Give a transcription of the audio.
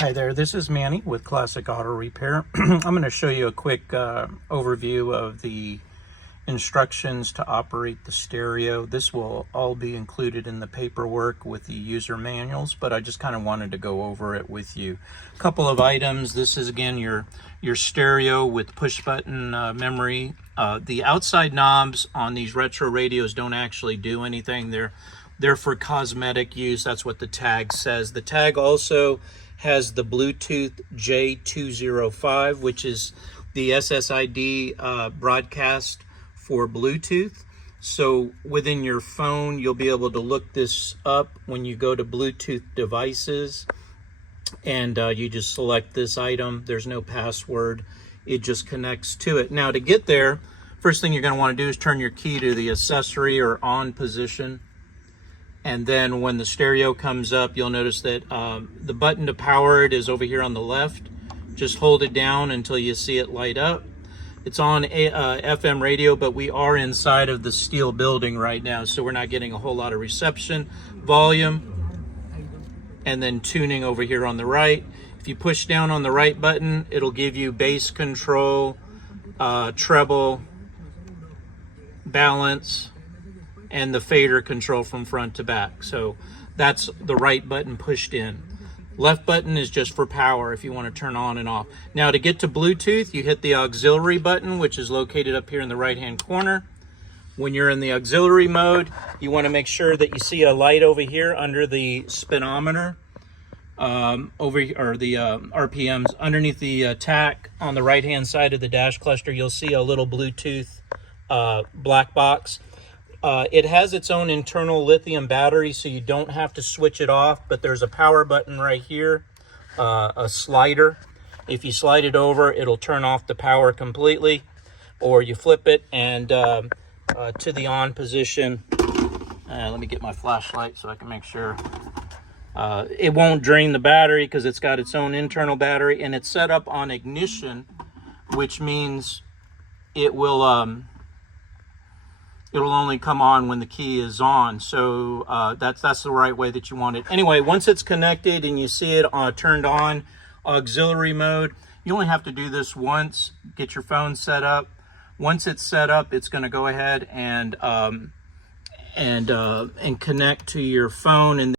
Hi there, this is Manny with Classic Auto Repair. I'm going to show you a quick overview of the instructions to operate the stereo. This will all be included in the paperwork with the user manuals, but I just kind of wanted to go over it with you. A couple of items. This is again your stereo with push button memory. The outside knobs on these retro radios don't actually do anything. They're for cosmetic use. That's what the tag says. The tag also has the Bluetooth J205, which is the SSID broadcast for Bluetooth. So within your phone, you'll be able to look this up when you go to Bluetooth devices, and you just select this item. There's no password. It just connects to it. Now to get there, first thing you're going to want to do is turn your key to the accessory or on position. And then when the stereo comes up, you'll notice that the button to power it is over here on the left. Just hold it down until you see it light up. It's on FM radio, but we are inside of the steel building right now, so we're not getting a whole lot of reception. Volume, and then tuning over here on the right. If you push down on the right button, it'll give you bass control, treble, balance, and the fader control from front to back. So that's the right button pushed in. Left button is just for power if you want to turn on and off. Now to get to Bluetooth, you hit the auxiliary button, which is located up here in the right hand corner. When you're in the auxiliary mode, you want to make sure that you see a light over here under the speedometer, RPMs. Underneath the tack on the right hand side of the dash cluster, you'll see a little Bluetooth black box. It has its own internal lithium battery, so you don't have to switch it off, but there's a power button right here, a slider. If you slide it over, it'll turn off the power completely, or you flip it and to the on position. Let me get my flashlight so I can make sure. It won't drain the battery because it's got its own internal battery, and it's set up on ignition, which means it will it'll only come on when the key is on. So that's the right way that you want it. Anyway, once it's connected and you see it turned on, auxiliary mode, you only have to do this once. Get your phone set up. Once it's set up, it's going to go ahead and connect to your phone. And